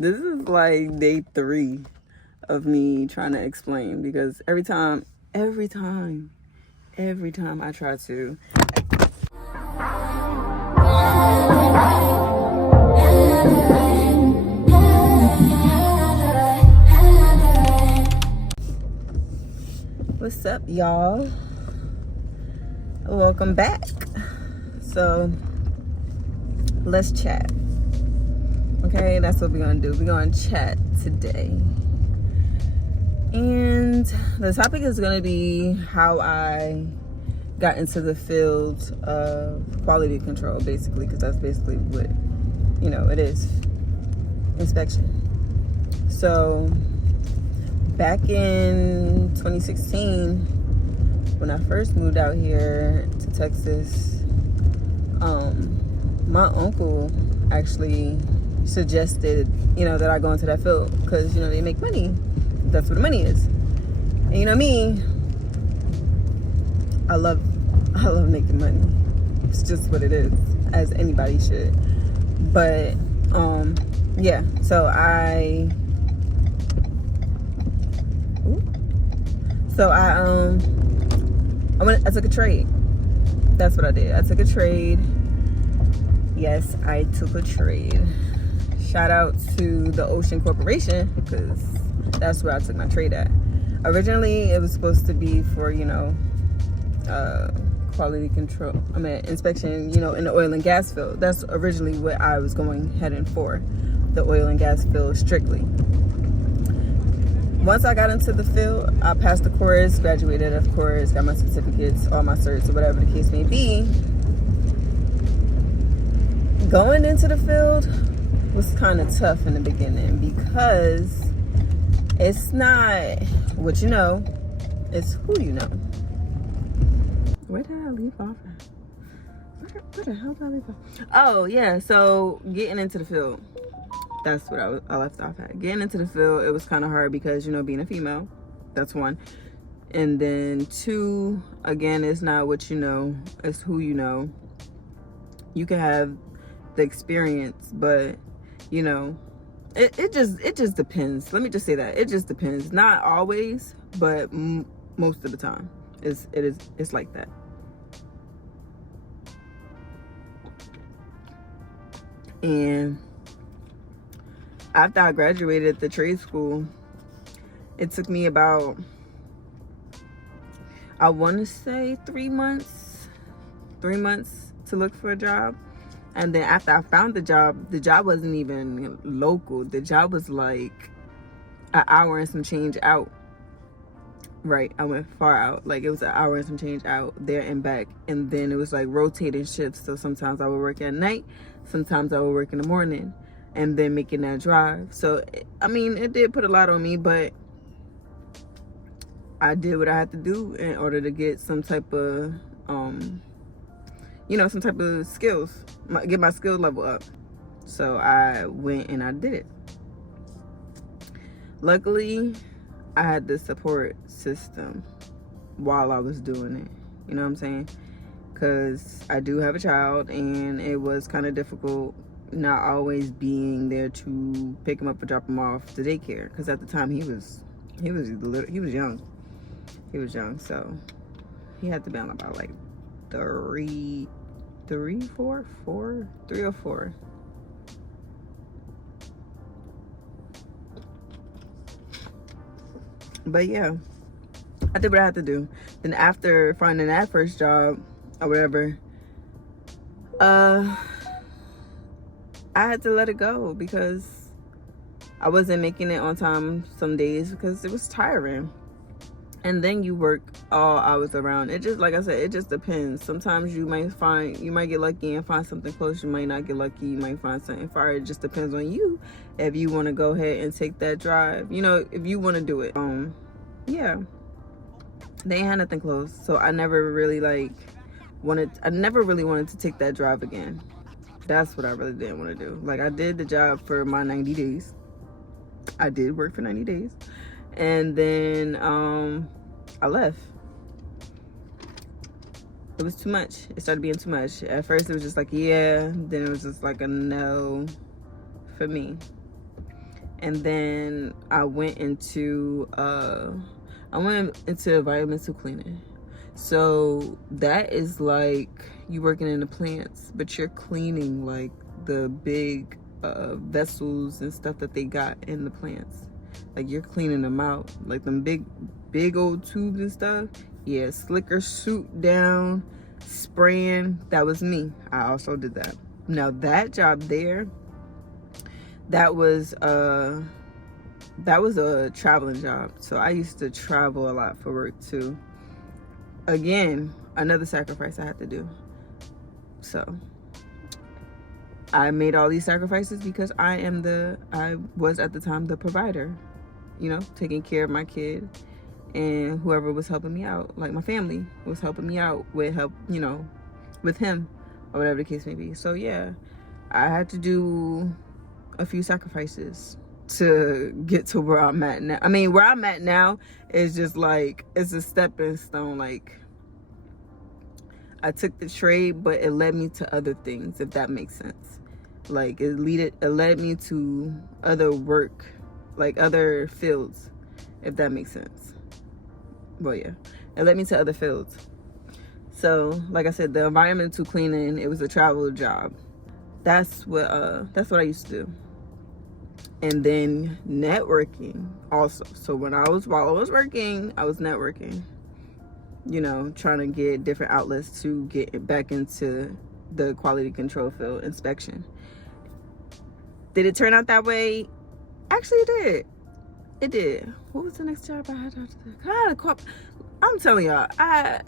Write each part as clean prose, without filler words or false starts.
This is like day 3 of me trying to explain, because every time I try to. What's up, y'all? Welcome back. So let's chat. Okay, that's what we're gonna do. We're gonna chat today. And the topic is gonna be how I got into the field of quality control, basically, because that's basically what, it is. Inspection. So back in 2016, when I first moved out here to Texas, my uncle actually suggested, that I go into that field because, they make money. That's what the money is. And me, I love making money. It's just what it is, as anybody should. But yeah, so I took a trade. That's what I did. I took a trade. Yes, I took a trade. Shout out to the Ocean Corporation, because that's where I took my trade at. Originally, it was supposed to be for, quality control, inspection, in the oil and gas field. That's originally what I was heading for, the oil and gas field strictly. Once I got into the field, I passed the course, graduated, of course, got my certificates, all my certs, or whatever the case may be. Going into the field was kind of tough in the beginning, because it's not what you know, it's who you know. Where did I leave off at? Where the hell did I leave off? Oh, yeah, so getting into the field. That's what I left off at. Getting into the field, it was kind of hard because, being a female, that's one. And then 2, again, it's not what you know, it's who you know. You can have the experience, but, it just depends. Let me just say that. It just depends. Not always, but most of the time. It's like that. And after I graduated the trade school, it took me about, I want to say 3 months to look for a job. And then after I found the job wasn't even local. The job was like an hour and some change out. Right, I went far out. Like, it was an hour and some change out there and back. And then it was like rotating shifts. So sometimes I would work at night, sometimes I would work in the morning, and then making that drive. So, it did put a lot on me, but I did what I had to do in order to get some type of, some type of skills, get my skill level up. So I went and I did it. Luckily, I had the support system while I was doing it. You know what I'm saying? Because I do have a child, and it was kind of difficult not always being there to pick him up or drop him off to daycare. Because at the time he was young. He was young, so he had to be on about like 3 or 4. But yeah, I did what I had to do. Then after finding that first job or whatever, I had to let it go because I wasn't making it on time some days because it was tiring. And then you work all hours around. It just, like I said, it just depends. Sometimes you might get lucky and find something close. You might not get lucky. You might find something far. It just depends on you if you want to go ahead and take that drive. If you want to do it. Yeah. They ain't had nothing close. So I never really wanted to take that drive again. That's what I really didn't want to do. Like, I did the job for my 90 days. I did work for 90 days. And then I left. It was too much. It started being too much. At first it was just like, yeah. Then it was just like a no for me. And then I went into environmental cleaning. So that is like you working in the plants, but you're cleaning like the big vessels and stuff that they got in the plants. Like you're cleaning them out, like them big old tubes and stuff. Yeah, slicker suit down, spraying. That was me. I also did that. Now that job there, that was a traveling job. So I used to travel a lot for work too. Again, another sacrifice I had to do. So I made all these sacrifices because I was at the time the provider, you know, taking care of my kid and whoever was helping me out, like my family was helping me out with help, you know, with him or whatever the case may be. So yeah, I had to do a few sacrifices to get to where I'm at now. I mean, where I'm at now is just like, it's a stepping stone. Like I took the trade, but it led me to other things, if that makes sense. Like it led me to other work, like other fields, if that makes sense. Well, yeah, it led me to other fields. So like I said, the environmental cleaning, it was a travel job. That's what I used to do. And then networking also. So while I was working, I was networking, you know, trying to get different outlets to get back into the quality control field, inspection. Did it turn out that way? Actually, it did. It did. What was the next job I had after that? I'm telling y'all,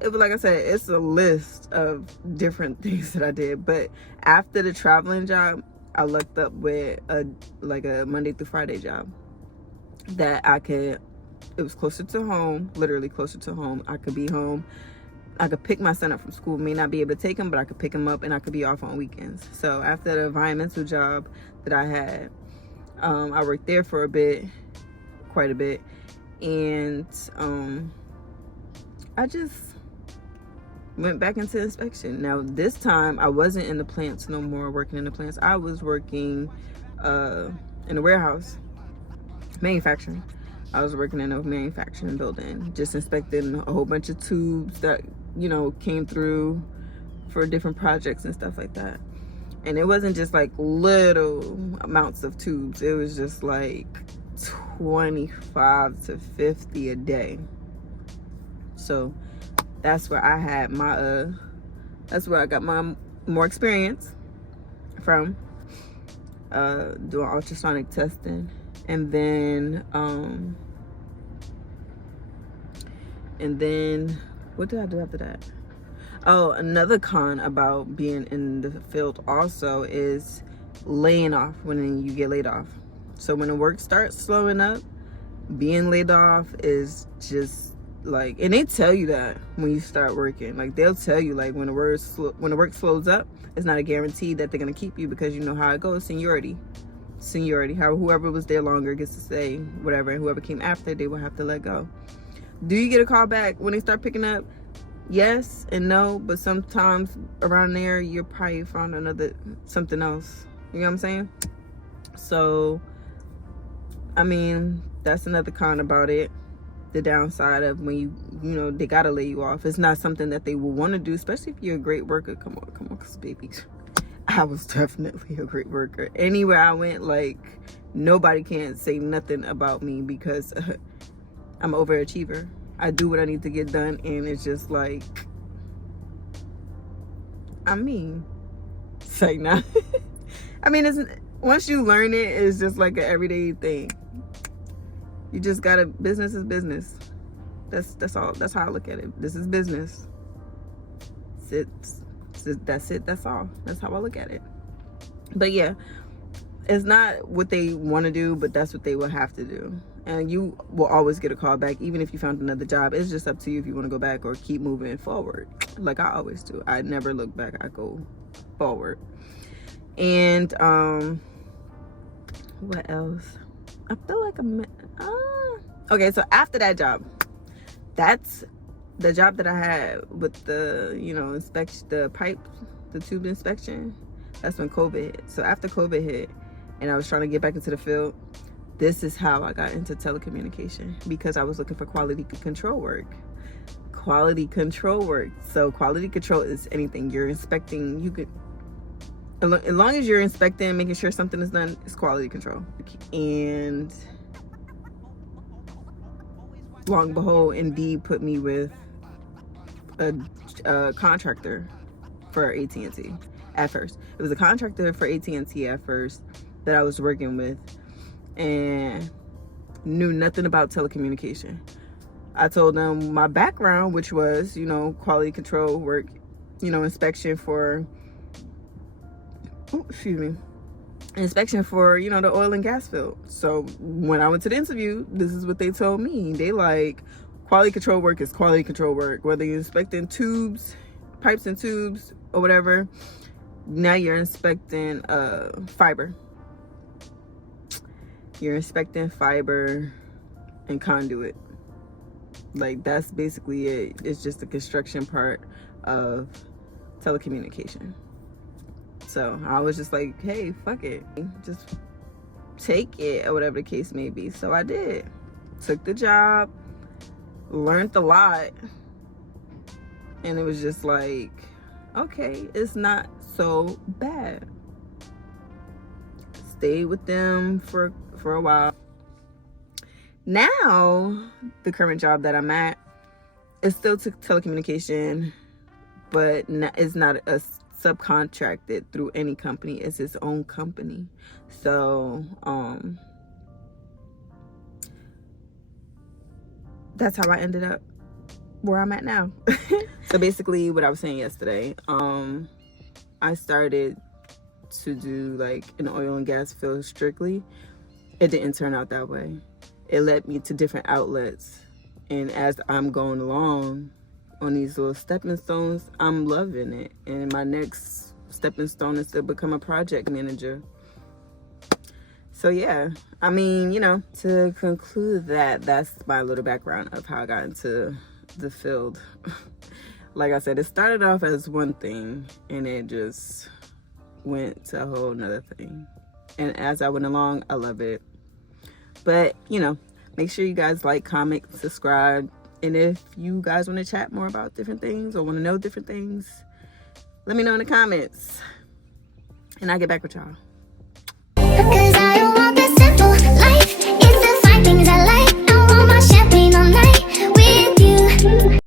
it was, like I said, it's a list of different things that I did. But after the traveling job, I looked up with a Monday through Friday job that it was closer to home, literally closer to home. I could be home. I could pick my son up from school. May not be able to take him, but I could pick him up and I could be off on weekends. So after the environmental job that I had, I worked there for quite a bit. And I just went back into inspection. Now this time I wasn't in the plants no more, working in the plants. I was working in a warehouse, manufacturing. I was working in a manufacturing building, just inspecting a whole bunch of tubes that, you know, came through for different projects and stuff like that. And it wasn't just like little amounts of tubes. It was just like 25 to 50 a day. So that's where I had that's where I got my more experience from, doing ultrasonic testing. And then what did I do after that? Oh, another con about being in the field also is laying off when you get laid off. So when the work starts slowing up, being laid off is just like, and they tell you that when you start working. Like they'll tell you, like when the work slows up, it's not a guarantee that they're gonna keep you, because you know how it goes. Seniority, how whoever was there longer gets to say whatever, and whoever came after, they will have to let go. Do you get a call back when they start picking up? Yes and no, but sometimes around there you'll probably find something else. You know what I'm saying? So I mean, that's another con about it. The downside of when you know, they gotta lay you off. It's not something that they will want to do, especially if you're a great worker. Come on, cause baby, I was definitely a great worker. Anywhere I went, like nobody can say nothing about me, because I'm an overachiever. I do what I need to get done, and it's just like, I mean, it's like nah. I mean, once you learn it, it's just like an everyday thing. You just gotta, business is business. That's all. That's how I look at it. This is business. That's it. That's all. That's how I look at it. But yeah, it's not what they want to do, but that's what they will have to do. And you will always get a call back, even if you found another job. It's just up to you if you want to go back or keep moving forward, like I always do. I never look back. I go forward. And what else? I feel like okay, so after that job, that's the job that I had with the, you know, the tube inspection. That's when COVID hit. So after COVID hit and I was trying to get back into the field, this is how I got into telecommunication, because I was looking for quality control work. Quality control work. So quality control is anything you're inspecting. You could, as long as you're inspecting, making sure something is done, it's quality control. And long and behold, Indeed put me with a contractor for AT&T at first. It was a contractor for AT&T at first that I was working with, and knew nothing about telecommunication. I told them my background, which was, you know, quality control work, you know, inspection for, inspection for, you know, the oil and gas field. So when I went to the interview, this is what they told me. They like, quality control work is quality control work. Whether you're inspecting tubes, pipes and tubes or whatever, now you're inspecting fiber. You're inspecting fiber and conduit. Like, that's basically it. It's just the construction part of telecommunication. So I was just like, hey, fuck it, just take it, or whatever the case may be. So I did. Took the job, learned a lot, and it was just like, okay, it's not so bad. Stayed with them for a while. Now, the current job that I'm at is still telecommunication, but it's not a subcontracted through any company. It's its own company. So that's how I ended up where I'm at now. So basically what I was saying yesterday, I started to do like an oil and gas field strictly. It didn't turn out that way. It led me to different outlets, and as I'm going along on these little stepping stones, I'm loving it. And my next stepping stone is to become a project manager. So yeah, I mean, you know, to conclude that's my little background of how I got into the field. Like I said, it started off as one thing and it just went to a whole nother thing. And as I went along, I love it. But, you know, make sure you guys like, comment, subscribe. And if you guys want to chat more about different things or want to know different things, let me know in the comments. And I'll get back with y'all.